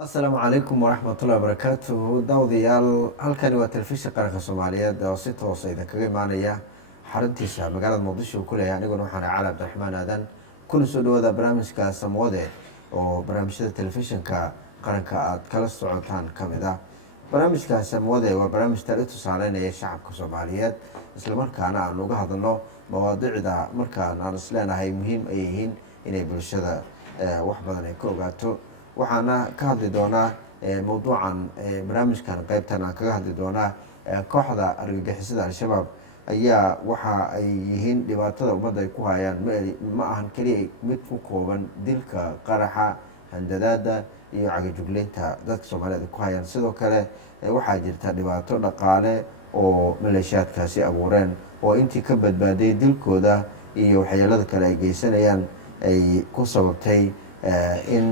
السلام عليكم ورحمة الله وبركاته داوديال halkani waa telefishin qaranka Soomaaliyeed oo si toos ah kaga imaanaya xaruntiisa magaalada Muqdisho ku leeyahay aniguna waxaan Cali Cabdiraxmaan Aadan kuna soo dhawaada barnaamijka Samwade oo barnaamijyada telefishinka qaranka aad kala socotaan kamid ah barnaamijka Samwade waa barnaamij taariikh tusaaleynaya shacabka Soomaaliyeed isla markaana aan uga hadalno mawaadiicda markaan aan isleenahay muhiim ay yihiin inay bulshada wax badan ay ka ogaato waxaana ka hadli doonaa mawduucan barnaamijkan qaybtan aan kaga hadli doonaa kooxda argagixisada al-shabaab ayaa waxa ay yihiin dhibaatada ummadda ay ku hayaan ma ahan kaliya mid ku kooban dilka qaraxa handadaada iyo cagajugleynta dadka Soomaaliyeed ay ku hayaan sidoo kale waxaa jirta dhibaato dhaqaale oo maleeshiyaadkaasi abuureen oo intii ka badbaaday dilkooda iyo waxyeelada kale ay geysanayaan ay ku sababtay in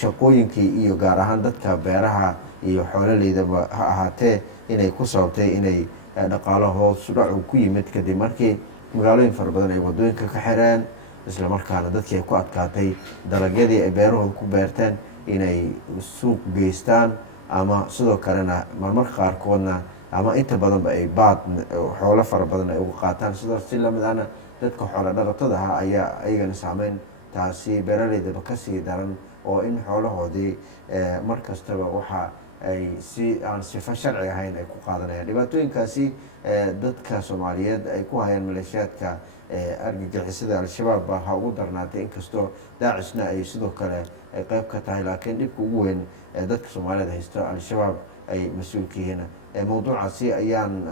shaqooyinkii iyo gaar ahaan dadka beeraha iyo xoolaheedaba ha ahaatee inay ku sababtay inay dhaqaalahood sudhac ku yimid kadib markii magaalooyin fara badan ay wadooyinka ka xireen isla markaana dadkii ay ku adkaatay dalagyadii ay beerahooda ku beerteen inay suuq geystaan ama sidoo kalena marmarka qaarkoodna ama inta badanba ay baad xoolo fara badan ay uga qaataan sidoo si lamid ahna dadka xoolo dhaqatada ah ayaa ayagana saameyn taasi beeraleydaba kasii daran oo in xoolahoodii markastaba waxa ay si aan sifo sharci ahayn ay ku qaadanayaan dhibaatooyinkaasi dadka Soomaaliyeed ay ku hayaan maleeshiyaadka argagixisada al-shabaab ha ugu darnaatay inkastoo daacishna ay sidoo kale ay qayb ka tahay laakiin dhibka ugu weyn dadka Soomaaliyeed haysto al-shabaab ay mas'uul ka yihiin mawduucaasi ayaan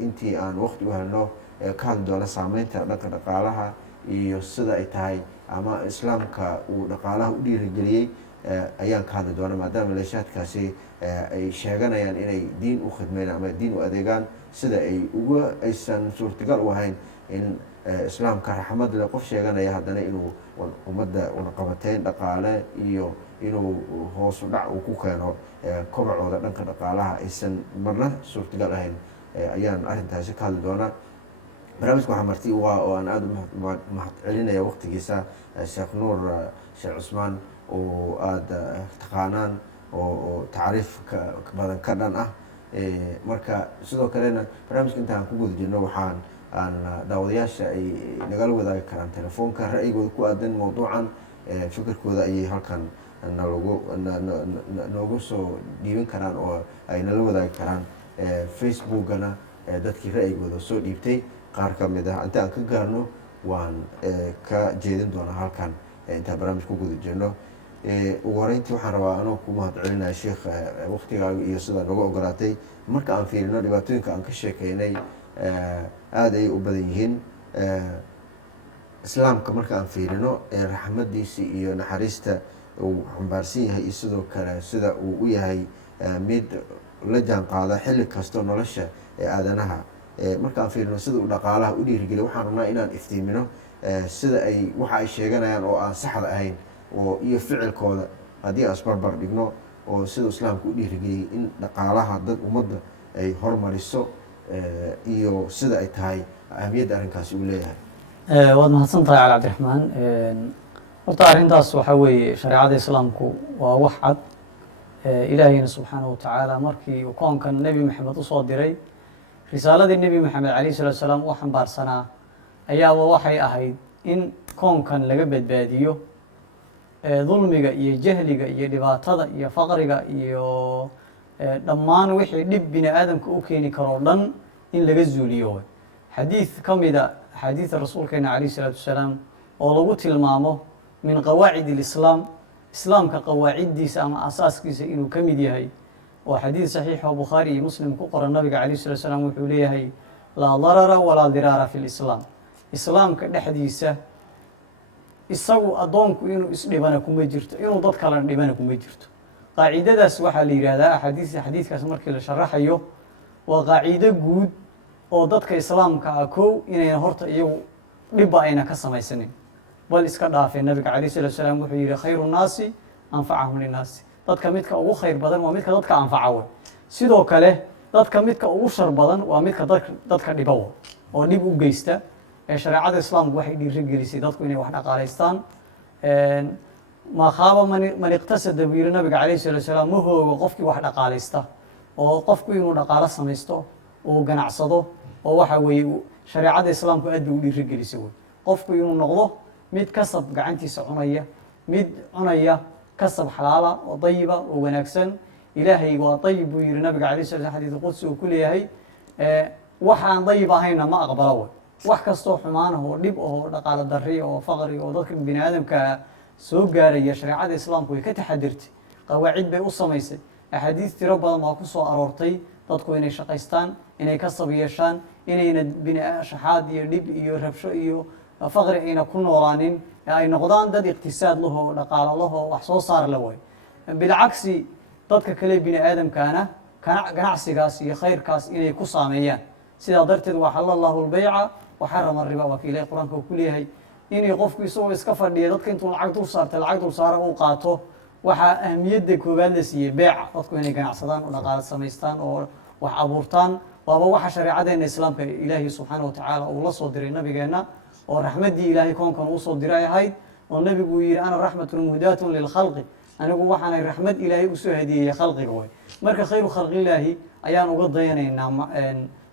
intii aan waqti u helno ka hadli doona saameynta dhanka dhaqaalaha iyo sida ay tahay ama islaamka uu dhaqaalaha u dhiirigeliyay ayaan ka hadli doona maadaama maleeshiyaadkaasi ay sheeganayaan inay diin u khidmeeyaan ama diin u adeegaan sida aysan suurtagal u ahayn in islaamka raxmad leh qof sheeganaya haddana inuu ummadda una qabateen dhaqaale iyo inuu hoos u dhac uu ku keeno kobacooda dhanka dhaqaalaha aysan marna suurtagal ahayn ayaan arrintaasi ka hadli doonaa barnaamijka waxaa marti u ah oo aan aada u mahad celinaya waqtigiisa sheekh nuur sheekh cusmaan oo aada taqaanaan oo tacriif badan ka dhan ah marka sidoo kalena barnaamijka intaan ku guda jirno waxaan daawadayaasha ay nagala wadaagi karaan telefoonka ra'yigooda ku aadan mawduucan fikirkooda ayay halkan noogu soo dhiibin karaan oo ay nala wadaagi karaan facebookana dadkii ra'yigooda soo dhiibtay qaar ka mid ah inta aan ka gaarno waan ka jeedin doonaa halkan intaan barnaamij ku guda jirno ugu horeyntii waxaan rabaa anoo ku mahad celinaya sheekh waqtigaaga iyo sidaa nooga ogolaatay marka aan fiirino dhibaatooyinka aan ka sheekeynay aada ay u badan yihiin islaamka marka aan fiirino raxmadiisii iyo naxariista uu xambaarsan yahay iyo sidoo kale sida uu u yahay mid la jaan qaada xilli kastoo nolosha aadanaha markaan fiirino sida uu dhaqaalaha u dhiirigeliyo waxaan rabnaa inaan iftiimino sida ay waxa ay sheeganayaan oo aan saxda ahayn oo iyo ficilkooda haddii aan isbarbar dhigno oo sida islaamku u dhiirigeliyay in dhaqaalaha dad ummadda ay hormariso iyo sida ay tahay ahamiyadda arrinkaasi uu leeyahay waad mahadsan tahay cali cabdiraxmaan horta arrintaas waxaa weeye shareecada islaamku waa wax cad ilaahayna subxaanahu watacaala markii uu koonkan nebi maxamed usoo diray risaaladii nebi maxamed calayhi salaatu salaam u xambaarsanaa ayaaba waxay ahayd in koonkan laga badbaadiyo dulmiga iyo jahliga iyo dhibaatada iyo faqriga iyo dhammaan wixii dhib bini aadamka u keeni karoo dhan in laga zuuliyo xadiid ka mida axaadiida rasuulkeena calayhi salaatu wasalaam oo lagu tilmaamo min qawaacid alislaam islaamka qawaaciddiisa ama asaaskiisa inuu ka mid yahay oo xadiid saxiix oo bukhaari iyo muslim ku qoran nabiga calayhi salatu salaam wuxuu leeyahay laa darara walaa diraara fi lislaam islaamka dhexdiisa isagu addoonku inuu isdhibana kuma jirto inuu dad kalena dhibana kuma jirto qaacidadaas waxaa la yidhaahdaa xadiidkaas markii la sharaxayo waa qaacido guud oo dadka islaamka ah kow inayna horta iyagu dhibba ayna ka samaysanin bal iska dhaafeen nabiga calayhi salatu salaam wuxuu yihi khayru nnaasi anfacahum linnaasi dadka midka ugu khayr badan waa midka dadka anfaca wey sidoo kale dadka midka ugu shar badan waa midka dadka dhiba wey oo dhib u geysta shareecada islaamku waxay dhiirigelisay dadku inay wax dhaqaalaystaan ma khaaba man iqtasada buu yihi nabiga calayhi salatu wasalaam ma hoogo qofkii wax dhaqaalaysta oo qofku inuu dhaqaalo samaysto uu ganacsado oo waxa weeye shareecada islaamku aad bay u dhiirigelisay wey qofku inuu noqdo mid kasab gacantiisa cunaya mid cunaya kasab xalaala oo dayiba oo wanaagsan ilaahay waa dayib buu yihi nabiga calayhi salatu wasalaam xadiid qudsi uu ku leeyahay waxaan dayib ahayna ma aqbalo wey wax kastoo xumaan ah oo dhib oo dhaqaalo darri oo faqri oo dadka bini aadamka soo gaaraya shareecada islaamku way ka taxadirtay qawaacid bay u samaysay axaadiis tiro badan baa ku soo aroortay dadku inay shaqaystaan inay kasab yeeshaan inayna shaxaad iyo dhib iyo rabsho iyo faqri ayna ku noolaanin ay noqdaan dad iqtisaad lahoo dhaqaalo lahoo wax soo saar la way bilcagsi dadka kale bini aadamkaana ganacsigaas iyo khayrkaas inay ku saameeyaan sidaa darteed waa xalla allahu lbayca wa xarama riba waa ka ilahay qur-aanka uu ku leeyahay inay qofku isagoo iska fadhiya dadka intuu lacag dul saartay lacag dul saara uu qaato waxaa ahmiyadda koowaad la siiyey beeca dadku inay ganacsadaan oo dhaqaalo samaystaan oo wax abuurtaan waaba waxa shareecadeena islaamka ilaahay subxaana watacaala uu la soo diray nabigeenna oo raxmaddii ilaahay koonkan uu soo diray ahayd oo nebigu uu yihi ana raxmatun muhdaatun lilkhalqi anigu waxaanay raxmad ilaahay usoo hadiyeeyey khalqiga way marka khayru khalqillaahi ayaan uga dayanaynaa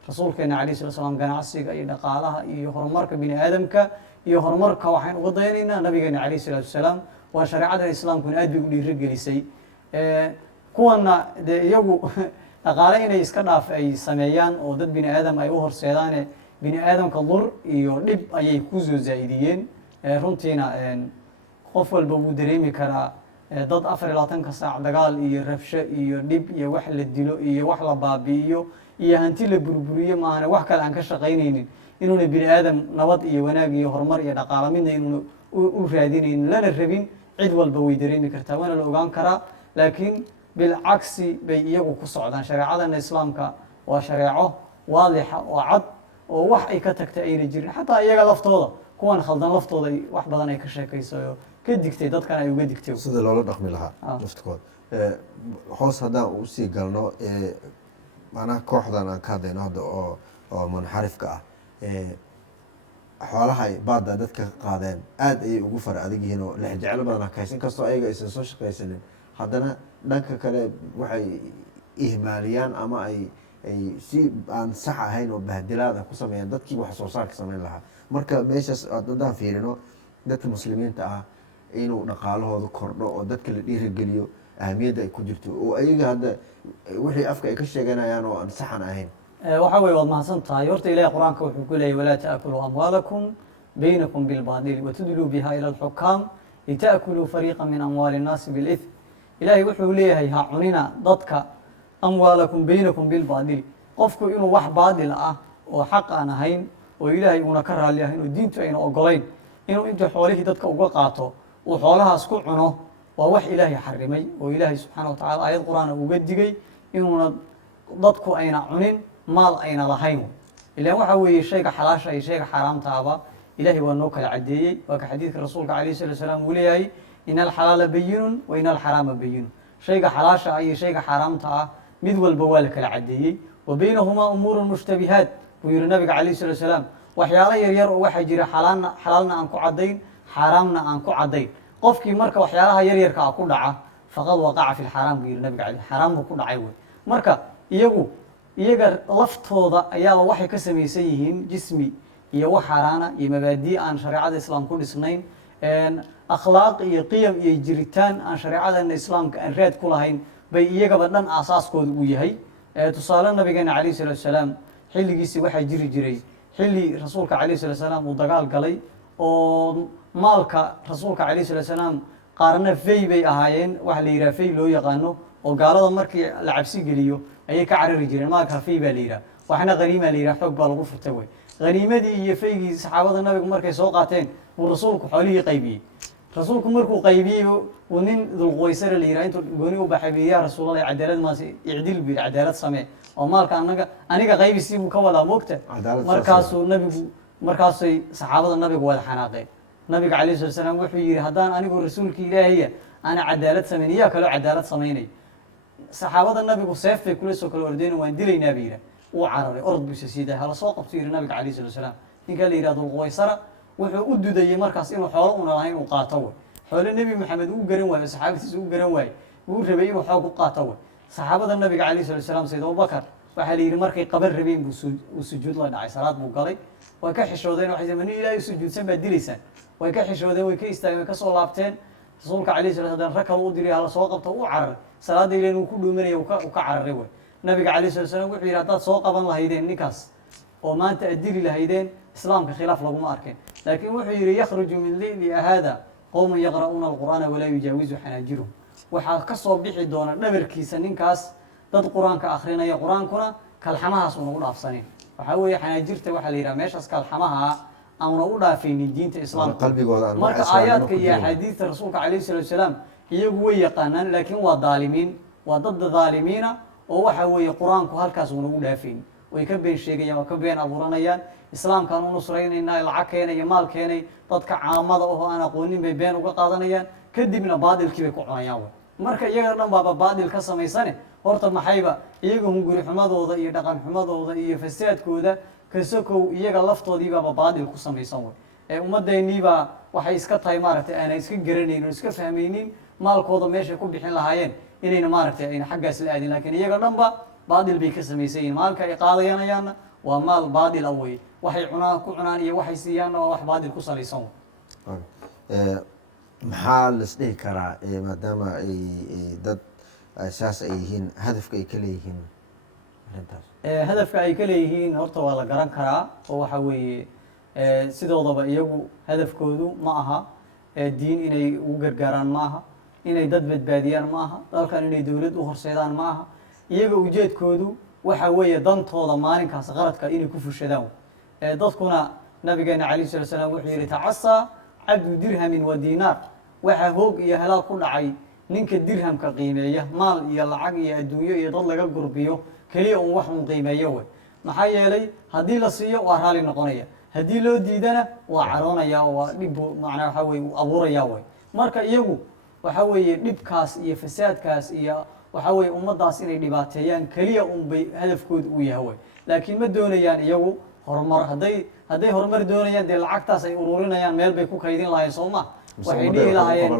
rasuulkeena calayhi salatu salaam ganacsiga iyo dhaqaalaha iyo horumarka bini aadamka iyo horumarka waxaan uga dayanaynaa nabigeena calayhi salatu wasalaam waa shareecada islaamkuna aad bay u dhiirigelisay kuwana dee iyagu dhaqaale inay iska dhaaf ay sameeyaan oo dad bini aadam ay u horseedaane bini aadamka dur iyo dhib ayay kusoo zaa'idiyeen runtiina qof walba wuu dareemi karaa dad 24 saac dagaal iyo rabsho iyo dhib iyo wax la dilo iyo wax la baabi'iyo iyo hanti la burburiyo maahane wax kale aan ka shaqaynaynin inuuna bini aadam nabad iyo wanaag iyo horumar iyo dhaqaalo midna inuuna u raadinaynin lana rabin cid walba way dareemi kartaa waana la ogaan karaa laakiin bilcagsi bay iyagu ku socdaan shareecadana islaamka waa shareeco waadixa oo cad oo wax ay ka tagtay ayna jirin xataa iyaga laftooda kuwan khaldan laftooda wax badan ay ka sheekaysayo ka digtay dadkan ay uga digtay sida loola dhaqmi lahaa naftikooda hoos haddaan usii galno macnaha kooxdan aan ka hadlayno hadda oo munxarifka ah xoolahay baadda dadka qaadeen aad ayay ugu fara adag yihiin oo lexjeclo badan hakaysan kastoo ayaga aysan soo shaqaysanin haddana dhanka kale waxay ihmaaliyaan ama ay si aan sax ahayn oo bahdilaada ku sameeyaan dadkii wax soo saarka samayn lahaa marka meeshaas haddaan fiirino dadka muslimiinta ah inuu dhaqaalahooda kordho oo dadka la dhiirigeliyo ahamiyadda ay ku jirto oo ayaga hadda wixii afka ay ka sheeganayaan oo aan saxan ahayn waxa weye waad mahadsan tahay horta ilahi qur-aanka wuxuu ku leeyay walaa ta'kuluu amwaalakum baynakum bilbaadili watudluu biha ila alxukaam lita'kuluu fariiqa min amwaali innaasi bilithm ilaahay wuxuu leeyahay ha cunina dadka amwaalakum baynakum bilbaadili qofku inuu wax baadil ah oo xaq aan ahayn oo ilaahay uuna ka raalli ahayn oo diintu ayna ogolayn inuu inta xoolihii dadka uga qaato uu xoolahaas ku cuno waa wax ilaahay xarimay oo ilaahay subxaana wa tacala aayad qur-aana uga digay inuuna dadku ayna cunin maal ayna lahayn ilaan waxa weeye shayga xalaasha iyo shayga xaaraamtaaba ilaahay waa noo kala cadeeyey waa ka xadiidka rasuulka calayhi salatu wasalaam uu leeyahay ina alxalaala bayinun wa ina alxaraama bayinun shayga xalaasha ah iyo shayga xaaraamta ah mid walba waa la kala cadeeyey wa baynahumaa umuurun mushtabihaat buu yihi nabiga calayhi salatu wasalaam waxyaalo yaryar oo waxaa jira xalaalna aan ku caddayn xaaraamna aan ku caddayn qofkii marka waxyaalaha yaryarka ah ku dhaca faqad waqaca fi lxaraam buu yihi nabiga calayhi xaraam buu ku dhacay wey marka iyaga laftooda ayaaba waxay ka samaysan yihiin jismi iyo wax xaaraana iyo mabaadii aan shareecada islaam ku dhisnayn akhlaaq iyo qiyam iyo jiritaan aan shareecadana islaamka aan raad ku lahayn bay iyagaba dhan aasaaskooda u yahay tusaale nabigeena calayhi salatu wasalaam xilligiisii waxaa jiri jiray xilli rasuulka calayhi salatu wasalaam uu dagaal galay oo maalka rasuulka calayhi salatu wasalaam qaarna fey bay ahaayeen waxa la yidhaha fey loo yaqaano oo gaalada markii la cabsi geliyo ayay ka carari jireen maalka fey baa la yidhaha waxna haniima la yidhaha xoog baa lagu furtay wey haniimadii iyo feygii saxaabada nabigu markay soo qaateen uu rasuulku xoolihii qaybiyey rasuulku markuu qaybiyey uu nin dulquwaysara la yidhaha intuu gooni u baxay bi yaa rasuulallah cadaalad maase icdil bu yidhi cadaalad samee oo maalka aniga qaybisii buu ka wadaa moogta markaasuu nabigu markaasay saxaabada nabigu wada xanaaqeen nabiga calayhi salatu wasalaam wuxuu yidhi haddaan anigu rasuulka ilaahaya ana cadaalad samayn yaa kaloo cadaalad samaynay saxaabada nabigu seef bay kula soo kala ordeen waan dilaynaa ba yidhah uu cararay orod buu isa siiday hala soo qabto yidhi nabiga calayhi salatu wasalaam ninkaa la yidhah dulquwaysara wuxuu u dudayey markaas inuu xoolo una lahayn uu qaato wey xoolo nebi maxamed uu garan waayo saxaabadiisa uu garan waayo uu rabay inuu xoog u qaato way saxaabada nabiga calayhi salatu wasalaam sayid abubakar waxaa la yidhi markay qaban rabeen uu sujuud la dhacay salaad buu galay way ka xishoodeen waxay nin ilaahay sujuudsan baad dilaysaan way ka xishoodeen way ka istaageen way ka soo laabteen rasuulka calayhi salatu wasalaam rag kale u diray hala soo qabto u cararay salaada ilaahay uu ku dhuumanaya uu ka cararay way nabiga calayhi salatu wasalaam wuxuu yidhi haddaad soo qaban lahaydeen ninkaas oo maanta aad dili lahaydeen islaamka khilaaf laguma arkeen laakiin wuxuu yidhi yakhruju min li'li hada qowman yaqra'uuna alqur'aana walaa yujaawizu xanaajiruhum waxaa ka soo bixi doona dhabarkiisa ninkaas dad qur-aanka akrinaya qur-aankuna kalxamahaas una u dhaafsanin waxaa weeye xanaajirta waxaa la yidhaha meeshaas kalxamaha auna u dhaafaynin diinta islaamka marka aayaadka iyo axaadiista rasuulka calayhi salatu wasalaam iyagu way yaqaanaan laakiin waa daalimiin waa dad daalimiina oo waxa weeye qur-aanku halkaas una u dhaafaynin way ka been sheegayaan waa ka been abuuranayaan islaamkaan u nusraynaynaa lacag keenay iyo maal keenay dadka caamada oo aan aqoonin bay been uga qaadanayaan kadibna baadilkii bay ku cunayaan marka iyaga dhan baaba baadil ka samaysane horta maxayba iyaga hunguri xumadooda iyo dhaqan xumadooda iyo fasaadkooda kasokow iyaga laftoodiibaaba baadil ku samaysan way ee ummadeenniibaa waxay iska tahay maaragtay aanay iska garanaynin oo iska fahmaynin maalkooda meeshay ku bixin lahaayeen inayna maaragtay ayna xaggaas la aadin laakiin iyaga dhanba baadil bay ka samaysan yihin maalka ay qaadayanayaanna waa maal baadil ah wey waxay ku cunaan iyo waxay siiyaanna waa wax baadil ku salaysan way maxaa laisdhihi karaa maadaama ay dad saas ay yihiin hadafka ay ka leeyihiin arrintaas hadafka ay ka leeyihiin horta waa la garan karaa oo waxa weeye sidoodaba iyagu hadafkoodu ma aha diin inay ugu gargaaraan ma aha inay dad badbaadiyaan ma aha dalkan inay dowlad u horseedaan ma aha iyaga ujeedkoodu waxa weeye dantooda maalinkaas qaradka inay ku fushadaan dadkuna nabigeena calayhi salatu wasalaam wuxuu yidhi tacasaa cabdu dirhamin wa diinaar waxaa hoog iyo halaag ku dhacay ninka dirhamka qiimeeya maal iyo lacag iyo adduunyo iyo dad laga gurbiyo keliya un wax un qiimeeyo wey maxaa yeelay haddii la siiyo waa raali noqonaya haddii loo diidana waa caroonaya oo waa dhib macnaa waxa weye uu abuuraya wey marka iyagu waxa weeye dhibkaas iyo fasaadkaas iyo waxa weeye ummaddaas inay dhibaateeyaan keliya un bay hadafkooda u yahay wey laakiin ma doonayaan iyagu horumar hadday horumar doonayaan dee lacagtaas ay ururinayaan meel bay ku kaydin lahayen soo ma waxay dhihi lahaayeen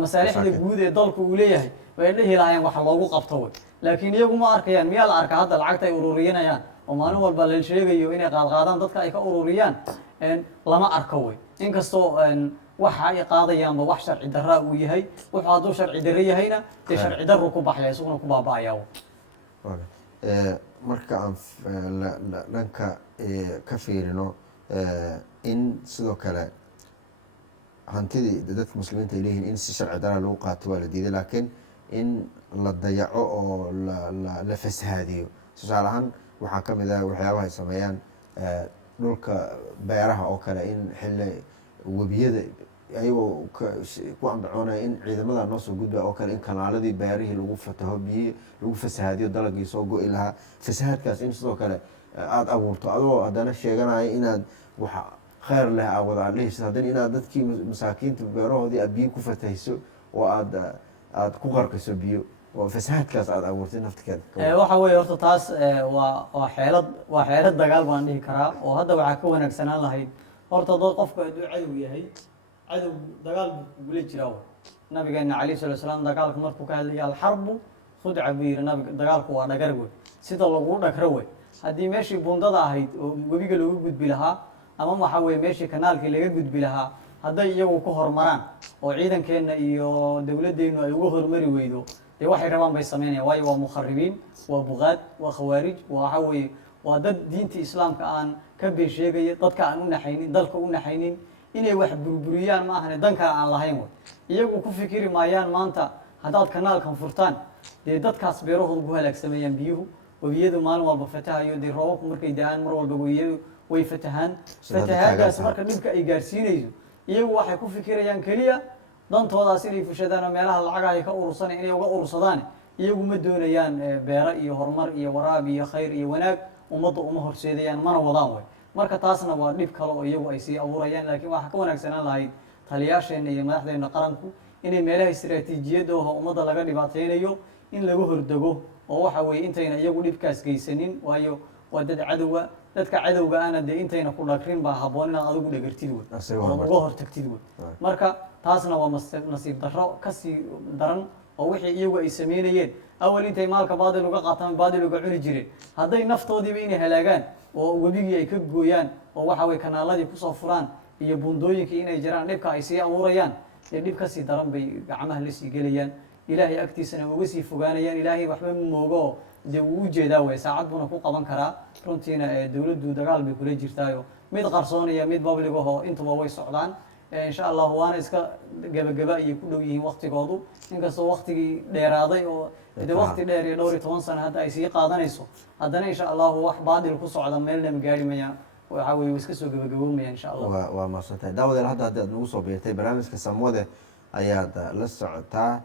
masaalixda guud ee dalku uu leeyahay way dhihi lahaayeen wax loogu qabto wey laakiin iyagu ma arkayaan miyaa la arkaa hadda lacagta ay ururinayaan oo maalin walba la sheegayo inay qaadqaadaan dadka ay ka ururiyaan lama arko wey inkastoo waxa ay qaadayaanba wax sharci darraa uu yahay wuxuu hadduu sharci darro yahayna dee sharci darru ku baxaya isaguna ku baaba'aya marka aan dhanka ka fiirino in sidoo kale hantidii dadka muslimiinta ay leeyihiin in si sharci daraa lagu qaato waa la diiday laakiin in la dayaco oo la fasahaadiyo tusaale ahaan waxaa ka mid ah waxyaabaha ay sameeyaan dhulka beeraha oo kale in xilli webiyada ayagoo ku andacoonaya in ciidamada noo soo gudbaya oo kale in kanaaladii beerihii lagu fataho biyi lagu fasahaadiyo dalagii soo go-i lahaa fasahaadkaas in sidoo kale aada abuurto adoo haddana sheeganaya inaad waxa khayr leh aa wada adhehaysa haddana inaad dadkii masaakiinta beerahoodii aad biyo ku fatahayso oo aad ku qarqiso biyo oo fasahaadkaas aada abuurtay naftigeeda waxa weeye horta taas waa xeelad dagaal baan dhihi karaa oo hadda waxaa ka wanaagsanaan lahayd horta dad qofka hadduu cadow yahay cadow dagaal buu kugula jiraa nabigeena calayhi salatu wasalaam dagaalka markuu ka hadlaya alxarbu khudca buu yidhi nabiga dagaalku waa dhagar wey sida lagu dhagro wey haddii meeshii bundada ahayd oo webiga lagu gudbi lahaa ama waxa weye meeshii kanaalkii laga gudbi lahaa hadday iyagu ku horumaraan oo ciidankeenna iyo dowladdeenu ay uga horumari weydo dee waxay rabaan bay sameynayaan waayo waa mukharibiin waa buqaad waa khawaarij waxa weeye waa dad diinta islaamka aan ka been sheegaya dadka aan u naxaynin dalka u naxaynin inay wax burburiyaan ma ahane dankaa aan lahayn way iyagu ku fikiri maayaan maanta haddaad kanaalkan furtaan dee dadkaas beerahooda ku halaagsameeyaan biyuhu webiyadu maalin walba fatahayo dee roobabku markay da-aan mar walba webiyadu way fatahaan fatahaadaas marka dhibka ay gaarsiinayso iyagu waxay ku fikirayaan keliya dantoodaas inay fushadaan oo meelaha lacagaha ay ka urursanay inay uga urursadaan iyagu ma doonayaan beero iyo horumar iyo waraab iyo khayr iyo wanaag ummadda uma horseedayaan mana wadaan way marka taasna waa dhib kale oo iyagu ay sii abuurayaan laakiin waxaa ka wanaagsanaan lahayd taliyaasheenna iyo madaxdeenna qaranku inay meelaha istiraatiijiyadda oo ummadda laga dhibaateynayo in laga hordego oo waxa weeye intayna iyagu dhibkaas geysanin waayo waa dad cadowa dadka cadowga ana dee intayna ku dhagrin baa habboon inaad adigu dhagartid wey Isaga oo hormartid. uga hortagtid wey marka taasna waa nasiib darro kasii daran oo wixii iyagu ay sameynayeen awal intay maalka baadil uga qaataan baadil uga cuni jireen hadday naftoodiiba inay halaagaan oo webigii ay ka gooyaan oo waxa weye kanaaladii kusoo furaan iyo bundooyinkii inay jiraan dhibka ay sii abuurayaan dee dhib kasii daran bay gacmaha la sii gelayaan ilaahay agtiisana uga sii fogaanayaan ilaahay waxba moogo dee wuu ujeedaa way saacad buuna ku qaban karaa runtiina dowladdu dagaal bay kula jirtaayo mid qarsoonaya mid babligaho intuba way socdaan insha allahu waana iska gebageba ayay ku dhow yihiin waktigoodu inkastoo waktigii dheeraaday oo dee wakti dheer iyo dhowr iyo 10 sano hadda ay sii qaadanayso haddana insha allahu wax baadil ku socda meelna ma gaari mayaan waxa weye iska soo gebagaboomaya insha allah waa mahadsantahay daawadeel hadda haddaad nagu soo biirtay barnaamijka samwade ayaad la socotaa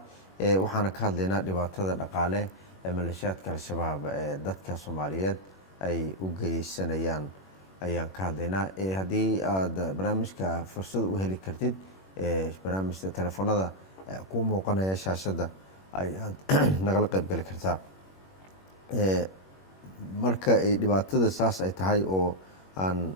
waxaana ka hadlaynaa dhibaatada dhaqaale ee maleeshiyaadka al-shabaab ee dadka soomaaliyeed ay u geysanayaan ayaan ka hadlaynaa haddii aad barnaamijka fursad u heli kartid barnaamijka telefoonada ku muuqanaya shaashadda ayaad nagala qayb geli kartaa marka ay dhibaatada saas ay tahay oo aan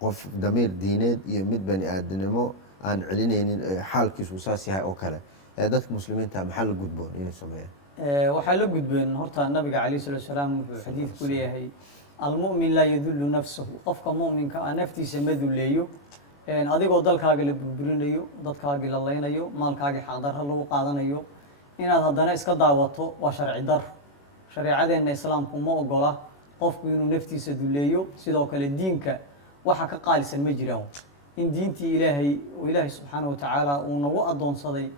qof damiir diineed iyo mid bani aadamnimo aan celinaynin xaalkiisu saas yahay oo kale dadka muslimiinta maxaa la gudboon inay sameeyaan waxaa la gudbeen horta nabiga calayh salatu salaam wuxuu xadiid ku leeyahay almu'min laa yadullu nafsahu qofka mu'minka ah naftiisa ma dulleeyo adigoo dalkaaga la burburinayo dadkaagii la laynayo maalkaagii xaqdarro lagu qaadanayo inaad haddana iska daawato waa sharci dar shareecadeenna islaamku ma ogola qofku inuu naftiisa dulleeyo sidoo kale diinka waxa ka qaalisan ma jiraan in diintii ilaahay oo ilaahay subxaana wa tacaala uu nagu addoonsaday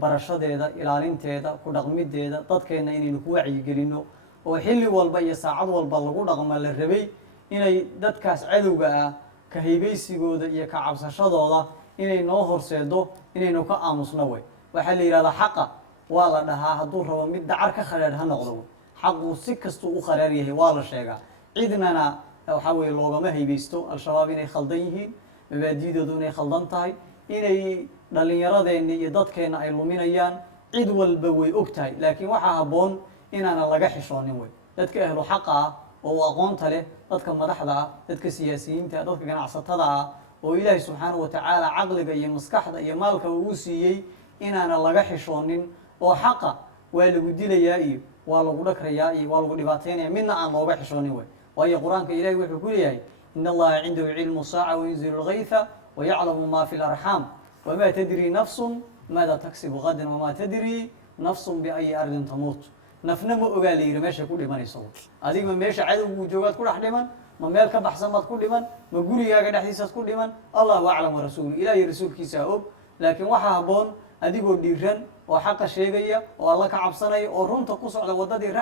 barashadeeda ilaalinteeda ku dhaqmideeda dadkeenna inaynu ku wacyigelinno oo xilli walba iyo saacad walba lagu dhaqma la rabay inay dadkaas cadowga ah ka haybaysigooda iyo ka cabsashadooda inay noo horseedo inaynu ka aamusno wey waxaa la yidhahdaa xaqa waa la dhahaa hadduu rabo mid dacar ka khadhaadh ha noqdo wey xaqu si kastuu u khadhaar yahay waa la sheegaa cidnana waxaa weye loogama haybaysto al-shabaab inay khaldan yihiin mabaadidoodu inay khaldan tahay inay dhallinyaradeenna iyo dadkeenna ay luminayaan cid walba way og tahay laakiin waxaa habboon inaanan laga xishoonin wey dadka ahlu xaqa ah oo aqoonta leh dadka madaxda ah dadka siyaasiyiinta dadka ganacsatada ah oo ilaahay subxaanahu wa tacaala caqliga iyo maskaxda iyo maalka uu siiyey inaanan laga xishoonin oo xaqa waa lagu dilayaa iyo waa lagu dhakrayaa iyo waa lagu dhibaataynaya midna aan looga xishoonin wey waayo qur-aanka ilahay wuxuu ku leeyahay in allaha cindahu cilmu saaca wayunzilu lgaytha wayaclamu ma fi larxaam wamaa tadri nafsun maada taksibu qadan wamaa tadri nafsun biayi ardin tamuut nafna ma ogaa la yidhi meeshay ku dhimanayso adiga ma meesha cadowguu joogaad ku dhex dhiman ma meel ka baxsan baad ku dhiman ma gurigaaga dhexdiisaad ku dhiman allahu aclam warasuulu ilahiy rasuulkiisaa og laakiin waxaa habboon adigoo dhiiran oo xaqa sheegaya oo alla ka cabsanaya oo runta ku socda waddadii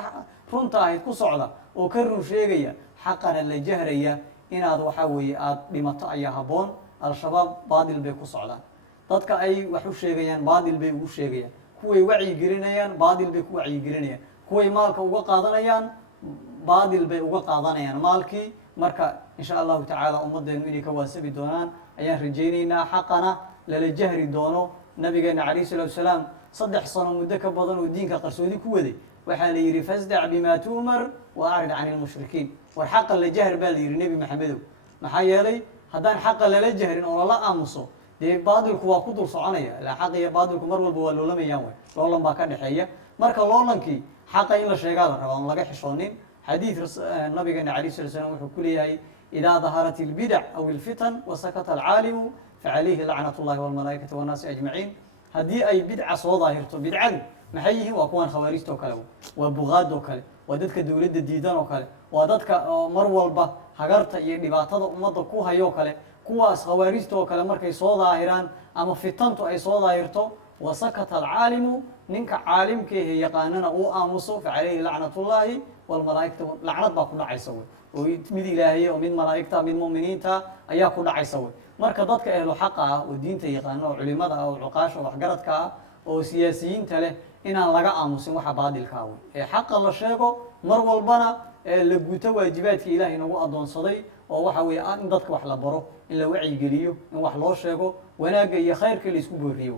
runta ahayd ku socda oo ka run sheegaya xaqana la jahraya inaad waxaa weeye aada dhimato ayaa habboon al-shabaab baadil bay ku socdaan dadka ay wax u sheegayaan baadil bay ugu sheegayaan kuway wacyigelinayaan baadil bay ku wacyigelinayaan kuway maalka uga qaadanayaan baadil bay uga qaadanayaan maalkii marka insha allahu tacaala ummaddeenu inay ka waasabi doonaan ayaan rajaynaynaa xaqana lala jahri doono nabigeena calayhi salatu wasalaam 3 sano muddo ka badan oo diinka qarsoodi ku waday waxaa la yidhi fasdac bima tu'mar wa acrid can ilmushrikiin war xaqa la jahr baa la yidhi nebi maxamedow maxaa yeelay haddaan xaqa lala jahrin oo lala aamuso dee baadilku waa ku dul soconaya ilaa xaq iyo baadilku mar walba waa loolamayaan wey loolan baa ka dhexeeya marka loolankii xaqa in la sheegaa la rabaa on laga xishoonin xadiid nabigeena calayhi salatu wasalaam wuxuu ku leeyahay idaa daharat ilbidac aw ilfitan wasakata alcaalimu facalayhi lacnat ullahi walmalaa'ikati wannaasi ajmaciin haddii ay bidca soo daahirto bidcadu maxay yihiin waa kuwan khawaarijta oo kale waa buqaad oo kale waa dadka dowladda diidan oo kale waa dadka mar walba hagarta iyo dhibaatada ummadda ku hayoo kale kuwaas khawaarijta oo kale markay soo daahiraan ama fitantu ay soo daahirto wasakata alcaalimu ninka caalimka ehe yaqaanana uu aamuso facalayhi lacnatullaahi walmalaa'ikata lacnad baa ku dhacaysa wey oo mid ilaahiya oo mid malaa'igta mid mu'miniinta ayaa ku dhacaysa wey marka dadka ehlu xaqa ah oo diinta yaqaano oo culimada ah oo cuqaasha waxgaradka ah oo siyaasiyiinta leh inaan laga aamusin waxa baadilkaa wey ee xaqa la sheego mar walbana la guto waajibaadka ilaahay nagu addoonsaday oo waxa weeye in dadka wax la baro in la wacyigeliyo in wax loo sheego wanaagga iyo khayrka la isku booriyo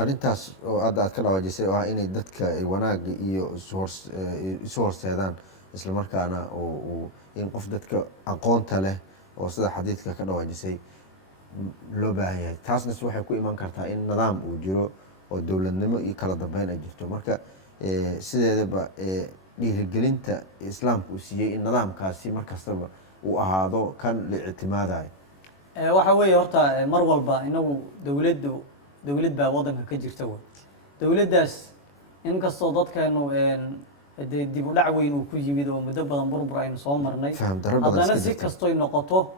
arrintaas oo hadda aad ka dhawaajisay oo ah inay dadka wanaaga iyo isu horseedaan isla markaana in qof dadka aqoonta leh oo sida xadiidka ka dhawaajisay loo baahan yahay. taasna waxay ku iman kartaa in nidaam uu jiro oo dowladnimo iyo kala dambeyn ay jirto. marka sideedaba dhiirigelinta islaamka uu siiyey in nidaamkaasi markastaba uu ahaado kan la ictimaadayo. waxa weeye horta mar walba inagu dowlad baa wadanka ka jirta wey. dowladdaas inkastoo dadkeenu dee dib u dhac weyn uu ku yimid oo muddo badan burbur aynu soo marnay, haddana si kastoy noqoto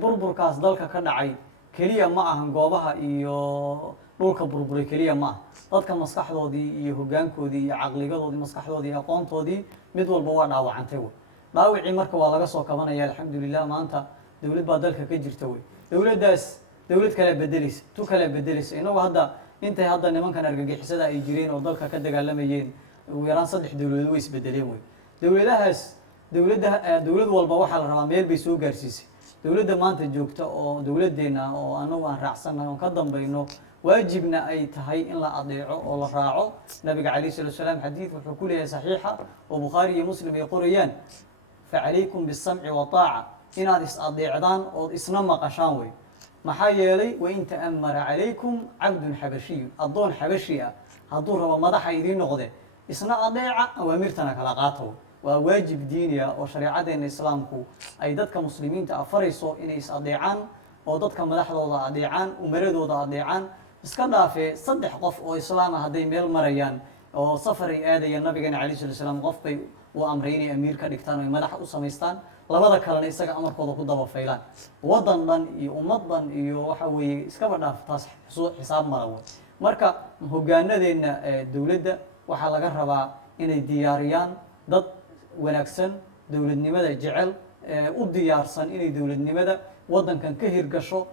burburkaas dalka ka dhacay keliya ma ahan goobaha iyo dhulka burburay keliya ma aha, dadka maskaxdoodii iyo hoggaankoodii iyo caqligadoodii maskaxdoodii iyo aqoontoodii mid walba waa dhaawacantay wey. dhaawicii marka waa laga soo kabanaya alxamdulilah. maanta dowlad baa dalka ka jirta wey. dowladdaas dowlad kala bedelaysa, tu kala bedelaysa. inagu hadda intay hadda nimankan argagixisada ay jireen oo dalka ka dagaalamayeen ugu yaraan 3 dowladood way isbedeleen wey. dowladahaas dowlad walba waxaa la rabaa meel bay soo gaarsiisay. dowladda maanta joogta oo dowladdeena oo anagu aan raacsannahay oon ka dambayno, waajibna ay tahay in la adeeco oo la raaco. nabiga calayhi salaatu wasalaam xadiid wuxuu ku leeyahay saxiixa oo bukhaari iyo muslim ay qorayaan, facalaykum bisamci wataaca, inaad is adeecdaan ood isna maqashaan wey. maxaa yeelay wain ta'amara calaykum cabdun xabashiyun, addoon xabashi ah hadduu rabo madaxa idiin noqde isna adeeca, awaamirtana kala qaata. waa waajib diini ah oo shareecadeena islaamku ay dadka muslimiinta afarayso inay is adeecaan oo dadka madaxdooda adeecaan, umaradooda adeecaan. iska dhaafee 3 qof oo islaam ah hadday meel marayaan oo safar ay aadayaan, nabigeena calayhi salaatu wasalaam qof bay u amray inay amiir ka dhigtaan oo ay madax u samaystaan, labada kalena isaga amarkooda ku daba faylaan. waddan dhan iyo ummad dhan iyo waxa weeye iskaba dhaaf taas xisaab mara wey. marka hoggaanadeenna dowladda waxaa laga rabaa inay diyaariyaan dad wanaagsan, dowladnimada jecel, u diyaarsan inay dowladnimada waddankan ka hirgasho,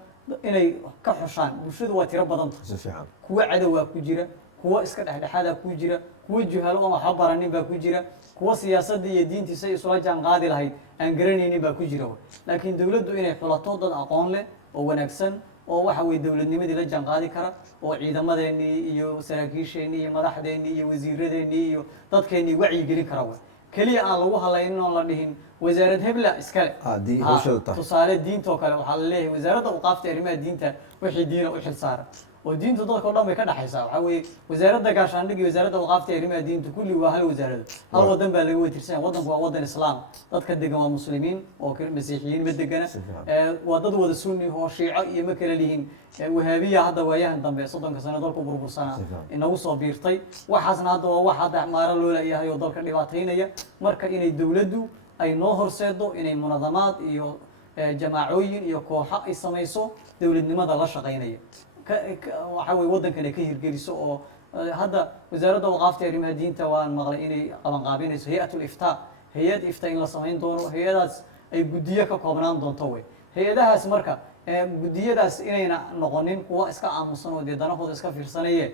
inay ka xushaan. bulshadu waa tiro badan tahay, kuwa cadowaa ku jira, kuwa iska dhexdhexaadaa ku jira, kuwa juhalo oo waxba baranin baa ku jira, kuwa siyaasadda iyo diintiisa isula jaan qaadi lahayd aan garanaynin baa ku jira. laakiin dowladdu inay xulato dad aqoon leh oo wanaagsan oo waxa weye dowladnimadii la jaan qaadi kara, oo ciidamadeennii iyo saraakiisheennii iyo madaxdeennii iyo wasiiradeennii iyo dadkeennii wacyi gelin kara wey. keliya aan lagu halaynin oon la dhihin wasaarad hebla iskale. tusaale diinta oo kale waxaa la leeyahay wasaaradda awqaafta arrimaha diinta wixii diina u xil saara, oo diintu dadka o dhan bay ka dhaxaysaa. waxaa weeye wasaaradda gaashaandhig iyo wasaaradda awqaafta arrimaha diinta kulli waa hal wasaarado, hal wadan baa laga weytirsan. waddanku waa waddan islaam, dadka degan waa muslimiin oo masiixiyiin ma degana, waa dad wada sunni oo shiico iyo ma kala lihiin. wahaabiya hadda waayahan dambe 30 sano dalku burbursanaa inagu soo biirtay. waxaasna hadda waa wax hadda maara loo leeyahay oo dalka dhibaataynaya. marka inay dowladdu ay noo horseedo inay munadamaad iyo jamaacooyin iyo kooxo ay samayso dowladnimada la shaqaynaya, waxa weye waddankan ay ka hirgeliso. oo hadda wasaaradda awqaafta arrimaha diinta waan maqlay inay qabanqaabinayso hay-atul iftaa, hay-ad ifta in la samayn doono. hay-adaas ay guddiyo ka koobnaan doonto wey. hay-adahaas marka guddiyadaas inayna noqonin kuwa iska aamusan oo dee danahooda iska fiirsanaye,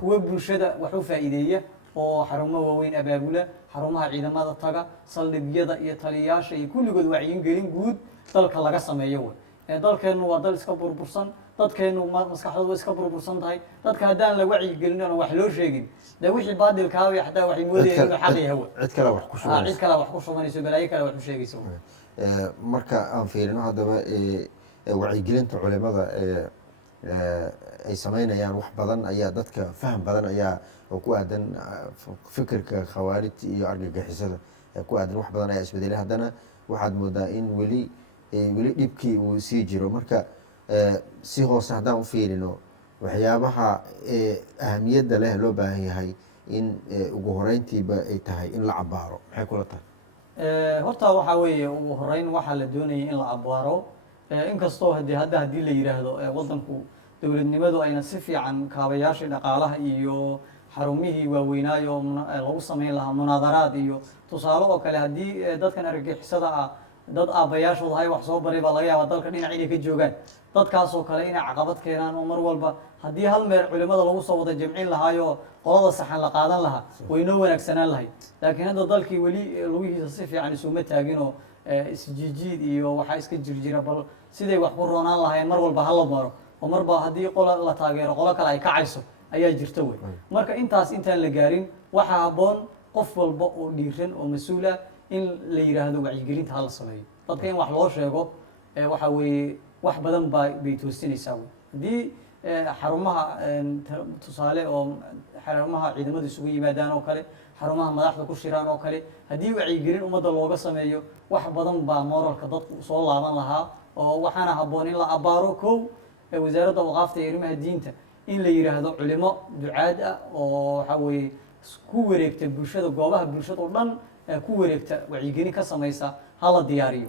kuwa bulshada wax u faa'iideeya oo xarumo waaweyn abaabula, xarumaha ciidamada taga, saldhigyada iyo taliyayaasha iyo kulligood wacyin gelin guud dalka laga sameeyo wey. dalkeennu waa dal iska burbursan, dadkeennu maskaxdoodu iska burbursan tahay. dadka haddaan la wacyi gelin oo wax loo sheegin, dee wixii baadilkaabay xataa waxay moodayeen inuu xaq yahay wey. cid kale wax ku shubanayso, balaayo kale wax u sheegayso. marka aan fiirino haddaba wacyigelinta culimada ay sameynayaan wax badan ayaa dadka faham badan ayaa oo ku aadan fikirka khawaarijta iyo argagixisada ku aadan wax badan ayaa isbedelay. haddana waxaad moodaa in weli dhibkii uu sii jiro. marka si hoose haddaan u fiirino waxyaabaha ahamiyadda leh loo baahan yahay in ugu horeyntiiba ay tahay in la cabaaro, maxay kula tahay? horta waxaa weeye ugu horeyn waxaa la doonayay in la abaaro. inkastoo haddii la yidhaahdo waddanku dowladnimadu ayna si fiican kaabayaashii dhaqaalaha iyo xarumihii waaweynaayo lagu samayn lahaa munaadaraad iyo tusaale oo kale, haddii dadkan argagixisada ah dad aabbayaashooda hay wax soo baray baa laga yaabaa dalka dhinac inay ka joogaan. dadkaasoo kale inay caqabad keenaan oo mar walba haddii hal meel culimada lagu soo wada jamcin lahaayo qolada saxan la qaadan lahaa way noo wanaagsanaan lahayd. laakiin hadda dalkii weli lugihiisa si fiican isuma taaginoo isjiijiid iyo waxaa iska jirjira. bal siday wax ku roonaan lahayn mar walba hala maro, oo marba haddii qolo la taageero qolo kale ay kacayso ayaa jirta wey. marka intaan la gaarin waxaa habboon qof walba oo dhiiran oo mas-uul ah in la yiraahdo wacyigelinta hala sameeyo dadka in wax loo sheego waxa weeye wax badan bay toosinaysaa wey haddii xarumaha tusaale oo xarumaha ciidamada isugu yimaadaan oo kale xarumaha madaxda ku shiraan oo kale haddii wacyigelin ummadda looga sameeyo wax badan baa moralka dadku soo laaban lahaa oo waxaana habboon in la abaaro kow wasaaradda waqaafta iyo arrimaha diinta in la yiraahdo culimo ducaad ah oo waxa weeye ku wareegta bulshada goobaha bulshada oo dhan ku wareegta wacyigelin ka samaysa hala diyaariyo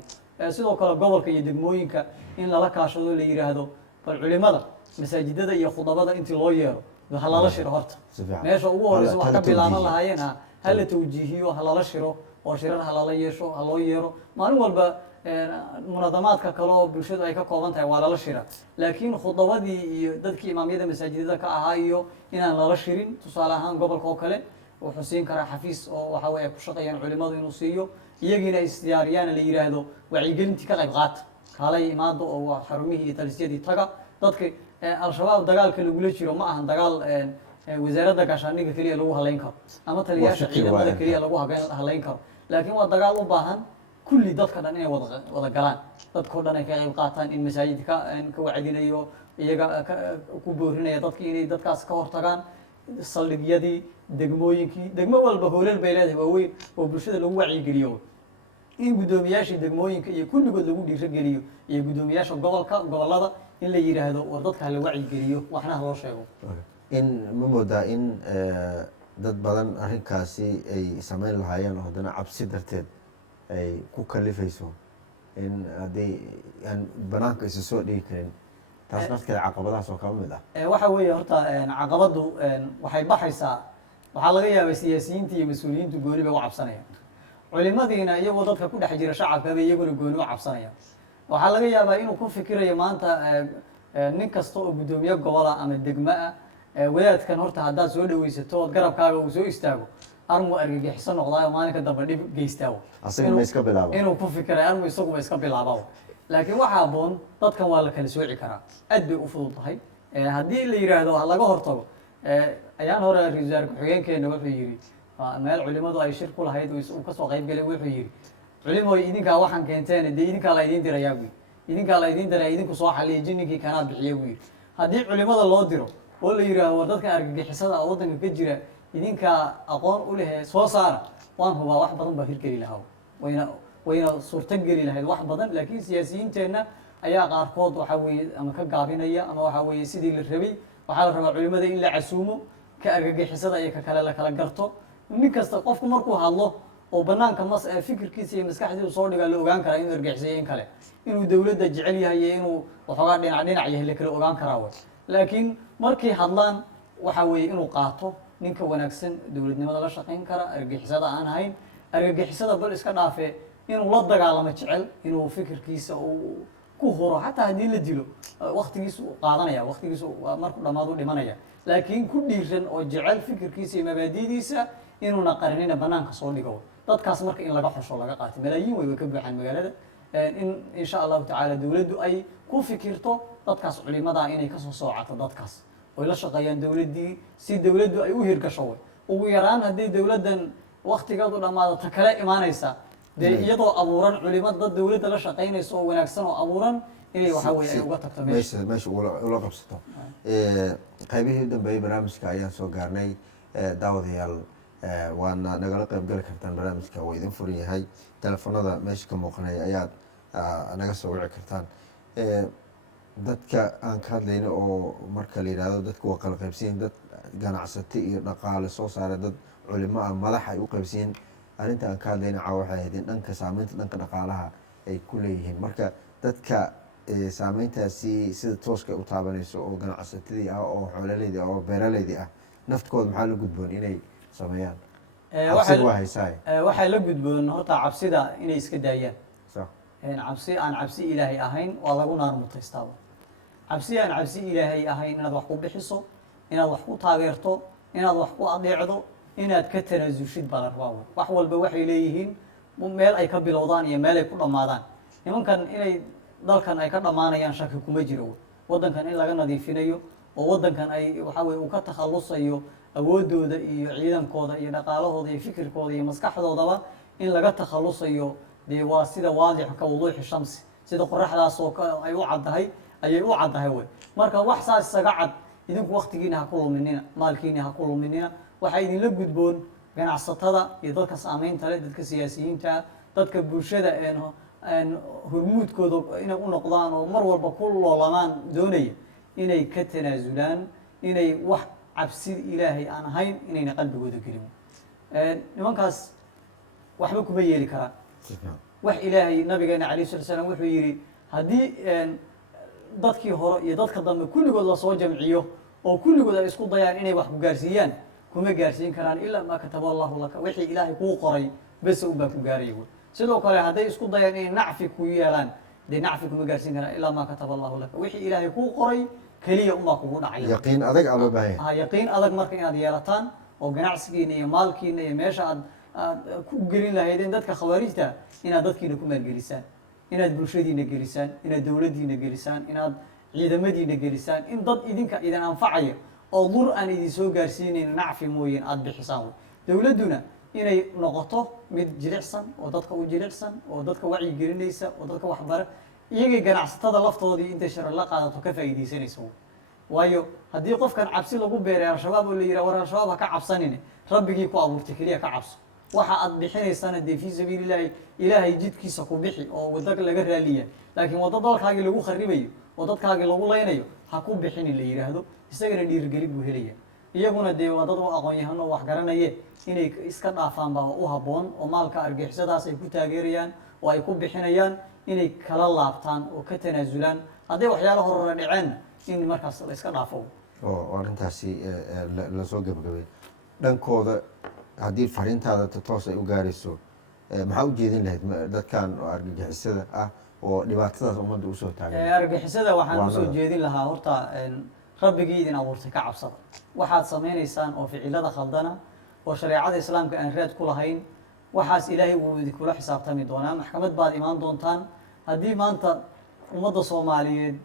sidoo kale gobolka iyo degmooyinka in lala kaashado la yiraahdo bal culimada masaajidada iyo khudabada intii loo yeero ha lala shiro horta meesha ugu horeysa wax ka bilaaban lahaayeen ha la tawjiihiyo ha lala shiro oo shirar ha lala yeesho ha loo yeero maalin walba munadamaadka kale oo bulshadu ay ka kooban tahay waa lala shira laakiin khudabadii iyo dadkii imaamyada masaajidada ka ahaa iyo inaan lala shirin tusaale ahaan gobolka oo kale wuxuu siin karaa xafiis oo waxa weye ay ku shaqeeyaan culimadu inuu siiyo iyagiina ay isdiyaariyaan la yiraahdo wacyigelintii ka qayb qaata kaalay imaado oo xarumihii iyo talisyadii taga dadka al-shabaab dagaalka lagula jiro ma ahan dagaal wasaaradda gaashaandhigga keliya lagu halayn karo ama taliyayaasha ciidamada keliya lagu halayn karo laakiin waa dagaal u baahan kulli dadka dhan inay wada galaan dadkao dhan ay ka qayb qaataan in masaajidka ka wacdinayo iyaga ku boorinaya dadki inay dadkaas ka hortagaan saldhigyadii degmooyinkii degmo walba hoolal bay leedahay waaweyn oo bulshada lagu wacyigeliyo in guddoomiyaashii degmooyinka iyo kulligood lagu dhiirogeliyo iyo guddoomiyaasha gobolada in la yiraahdo war dadka hala wacyigeliyo waxna loo sheego in ma moodaa in dad badan arrinkaasi ay sameyn lahaayeen oo haddana cabsi darteed ay ku kalifayso in haddii aan banaanka isa soo dhigi karin taas nafteeda caqabadahaas oo kaba mid ah waxa weeye horta caqabaddu waxay baxaysaa waxaa laga yaabay siyaasiyiinta iyo mas-uuliyiintu gooni bay u cabsanayaan culimadiina iyagoo dadka ku dhex jira shacabkaba iyaguna gooni u cabsanayaan waxaa laga yaabaa inuu ku fikirayo maanta nin kasta oo guddoomiye gobola ama degmo ah wadaadkan horta haddaad soo dhaweysato ood garabkaaga uu soo istaago armu argagixiso noqdaayo maalinka dambe dhib geystaawo inuu ku fikiray armu isaguba iska bilaabao laakiin waxaa aboon dadkan waa la kala sooci karaa aad bay u fudud tahay haddii la yiraahdo ha laga hortago ayaan hore ra-iisul wasaare ku-xigeenkeena wuxuu yidhi meel culimadu ay shir ku lahayd uu kasoo qayb galay wuxuu yidhi culimoy idinkaa waxaan keenteen dee idinkaa la idiin dirayaa buu yidhi idinkaa la idiin diraya idinku soo xaliya jinninkii kanaa bixiya buu yidhi haddii culimada loo diro oo la yiraahdo war dadkan argagixisada oo waddanka ka jira idinkaa aqoon u lehe soo saara waan hubaa wax badan baa hirgeli lahaa wayna suurtogeli lahayd wax badan laakiin siyaasiyiinteenna ayaa qaarkood waxa weeye ama ka gaabinaya ama waxa weeye sidii la rabay waxaa la rabaa culimada in la casuumo ka argagixisada iyo ka kale la kala garto nin kasta qofku markuu hadlo oo banaanka fikirkiisa iyo maskaxdiisu soo dhigaa la ogaan karaa inuu argagixisayo in kale inuu dawladda jecel yahay iyo inuu waxoogaa dhinac yahay la kala ogaan karaa way laakiin markay hadlaan waxa weeye inuu qaato ninka wanaagsan dowladnimada la shaqayn kara argagixisada aan ahayn argagixisada bal iska dhaafe inuu la dagaalamo jecel inuu fikirkiisa uu ku huro xataa haddii la dilo waktigiisu qaadanaya waktigiisu markuu dhammaad u dhimanaya laakiin ku dhiiran oo jecel fikirkiisa iyo mabaadidiisa inuuna qarinina banaanka soo dhigo dadkaas marka in laga xusho laga qaatay malaayiin way ka buuxaan magaalada in insha allahu tacaala dowladdu ay ku fikirto dadkaas culimada inay kasoo soocato dadkaas oy la shaqeeyaan dowladdii si dowladdu ay u hirgasho way ugu yaraan haddii dowladdan waktigeedu dhammaado ta kale imaanaysa dee iyadoo abuuran culimad dad dowladda la shaqaynaysa oo wanaagsan oo abuuran inay waxa weye ay uga tagto meesha ula qabsato qaybihii u dambeeyey barnaamijka ayaan soo gaarnay daawadayaal waana nagala qaybgali kartaan barnaamijka waa idin furan yahay telefonada meesha ka muuqanaya ayaad naga soo wici kartaan dadka aan ka hadlayna oo marka la yidhahdo dadka waa kala qaybsanyihin dad ganacsato iyo dhaqaale soo saara dad culimo ah madax ay u qaybsanyihin arrinta aan ka hadlayna caawa waxay ahayd in dhanka saameynta dhanka dhaqaalaha ay ku leeyihiin marka dadka saameyntaasi sida tooska u taabanayso oo ganacsatadii ah oo xoolaleydii ah oo beeraleydii ah naftkooda maxaa la gudboon inay sameeyaan cabsida waa haysaay waxaa la gudboon horta cabsida inay iska daayaan cabsi aan cabsi ilaahay ahayn waa lagu naar mutaystaaba cabsi aan cabsi ilaahay ahayn inaad wax ku bixiso inaad wax ku taageerto inaad wax ku adeecdo inaad ka tanaasulshid baa la rabaa wax walba waxay leeyihiin meel ay ka bilowdaan iyo meel ay ku dhammaadaan nimankan inay dalkan ay ka dhammaanayaan shaki kuma jiro waddankan in laga nadiifinayo oo waddankan ay waxa weye uu ka takhalusayo awoodooda iyo ciidankooda iyo dhaqaalahooda iyo fikirkooda iyo maskaxdoodaba in laga takhalusayo dee waa sida waadix ka wuduuxi shamsi sida qoraxdaas oo ay u caddahay ayay u caddahay wey. marka wax saas isaga cad idinku waktigiina ha ku luminina, maalkiina ha ku luminina. waxaa idinla gudboon ganacsatada iyo dadka saameynta leh, dadka siyaasiyiinta, dadka bulshada hormuudkooda inay u noqdaan oo mar walba ku loolamaan doonaya inay ka tanaasulaan, inay wax cabsida ilaahay aan ahayn inayna qalbigooda gelin. nimankaas waxba kuma yeeli karaan wax ilaahay. nabigeena alayh sala slam wuxuu yihi haddii dadkii hore iyo dadka dambe kulligood lasoo jamciyo oo kulligood ay isku dayaan inay wax ku gaarsiiyaan, kuma gaarsiin karaan ilaa maa kataba allahu laka, wixii ilaahay kuu qoray bese unbaa ku gaaraya wy. sidoo kale hadday isku dayaan inay nacfi ku yeelaan, dee nacfi kuma gaarsiin karaan ilaa maa kataba allahu laka, wixii ilaahay kuu qoray keliya unbaa kugu dhacaya. yaqiin adag aa loo baahan yahay. yaqiin adag marka inaad yeelataan oo ganacsigiina iyo maalkiina iyo meesha aad ku gelin lahaydeen dadka khawaarijta, inaad dadkiina ku maalgelisaan, inaad bulshadiina gelisaan, inaad dowladdiina gelisaan, inaad ciidamadiina gelisaan, in dad idinka idin anfacaya oo dur aan idin soo gaarsiinayn nacfi mooyeen aada bixisaan wey. dowladduna inay noqoto mid jilicsan oo dadka u jilicsan oo dadka wacyi gelinaysa oo dadka waxbara, iyagay ganacsatada laftoodii intay sharo la qaadato ka faa'iidaysanaysa wey. waayo haddii qofkan cabsi lagu beeray al-shabaab oo la yidhaha war al-shabaab ha ka cabsanine, rabbigii ku abuurtay keliya ka cabso. waxa aad bixinaysana dee fii sabiilillahi ilaahay jidkiisa ku bixi oo wada laga raaliya, laakiin waddo dalkaagii lagu kharibayo oo dadkaagii lagu laynayo ha ku bixin in la yidhaahdo, isagana dhiirigelin buu helaya. iyaguna dee waa dad u aqoon-yahano wax garanaye inay iska dhaafaan baa u habboon, oo maalka argixisadaas ay ku taageerayaan oo ay ku bixinayaan inay kala laabtaan oo ka tanaasulaan. hadday waxyaala horora dhaceenna in markaas la iska dhaafo. oo arrintaasi lasoo gebagabay dhankooda, haddii fariintaada toos ay u gaarayso maxaa u jeedin lahayd dadkan oo argagixisada ah oo dhibaatadaas ummadda usoo taagan? argixisada waxaan usoo jeedin lahaa horta rabbigii idin abuurtay ka cabsada. waxaad samaynaysaan oo ficilada khaldana oo shareecada islaamka aan raad ku lahayn, waxaas ilaahay wuu idinkula xisaabtami doonaa, maxkamad baad imaan doontaan. haddii maanta ummadda soomaaliyeed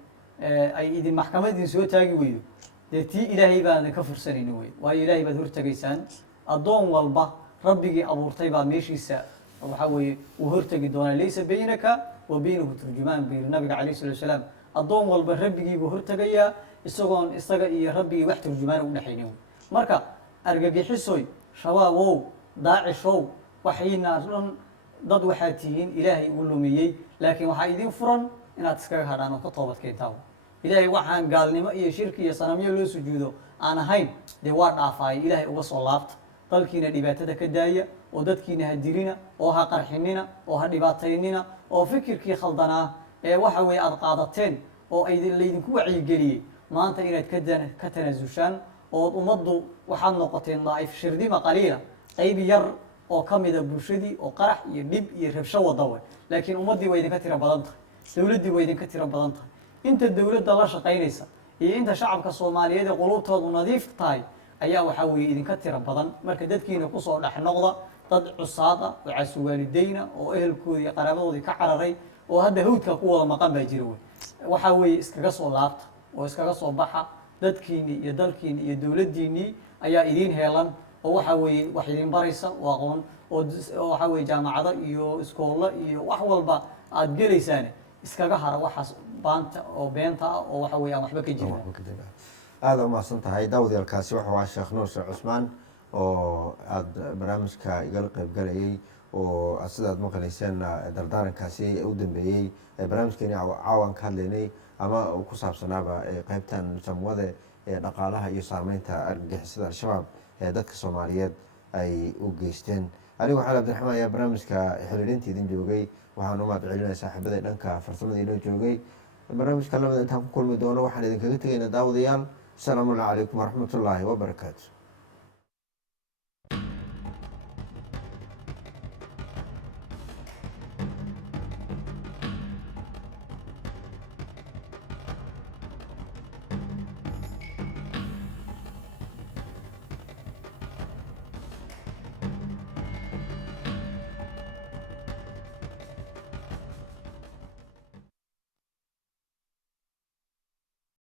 ay idin maxkamad idin soo taagi weydo, dee tii ilaahay baadan ka fursanayni wey. waayo ilaahay baad hortegaysaan. addoon walba rabbigii abuurtay baa meeshiisa waxa weeye uu hortegi doonaa. laysa baynaka wa baynahu turjumaan buu yiri nabiga calayh salatu wasalaam. addoon walba rabbigii buu hortegayaa isagoon isaga iyo rabbigii wax turjumaana u dhexaynin. marka argagixisoy, shabaabow, daacishow, waxayna dhan dad waxaad tihiin ilaahay uu lumiyey, laakiin waxaa idin furan inaad iskaga hadhaan oo ka toobad keentaan. ilaahay waxaan gaalnimo iyo shirki iyo sanamyo loo sujuudo aan ahayn dee waa dhaafaaya. ilaahay uga soo laabta, dalkiina dhibaatada ka daaya, oo dadkiina ha dilina, oo ha qarxinina, oo ha dhibaataynina, oo fikirkii khaldanaa ee waxa weeye aada qaadateen oo laydinku wacyigeliyey maanta inaad ka tanaasushaan. ood ummaddu waxaad noqoteen daa'if shirdima qaliila, qayb yar oo ka mida bulshadii oo qarax iyo dhib iyo rabsho wada way. laakiin ummaddii waa idinka tiro badan tahay, dowladdii waa idinka tiro badan tahay. inta dowladda la shaqaynaysa iyo inta shacabka soomaaliyeed ee qulubtoodu nadiif tahay ayaa waxaa weeye idinka tiro badan. marka dadkiina kusoo dhex noqda dad cusaad ah oo casuwaalidayna oo ehelkoodii iyo qaraabadoodii ka cararay oo hadda hawdka ku wada maqan baa jira wey. waxaa weeye iskaga soo laabta oo iskaga soo baxa. dadkiinii iyo dalkiini iyo dowladdiinii ayaa idiin heelan oo waxaa weeye wax idin baraysa oo aqoon oo waxaa weye jaamacado iyo iskoollo iyo wax walba aada gelaysaane iskaga hara waxaas baanta oo beenta ah oo waxa weye aan waxba ka jirin. aada umahadsan tahay daawadayaalkaasi wuxuu ahaa sheekh nuur sheekh cusmaan oo aada barnaamijka igala qeybgalayay oo sidaad maqlayseen dardaarankaasi u dambeeyey barnaamijkeeni caawan ka hadlaynay ama ku saabsanaaba qeybtan samwade ee dhaqaalaha iyo saameynta argagixisada al-shabaab ee dadka soomaaliyeed ay u geysteen. anigu xali abdiraxmaan ayaa barnaamijka xiriirinta idin joogay. waxaan u mahad celinaya saaxiibada dhanka farsamada inoo joogay. barnaamijka lamida intaan ku kulmi doono waxaan idinkaga tegaynaa daawadayaal. asalaamu calaykum waraxmatullaahi wabarakaatu.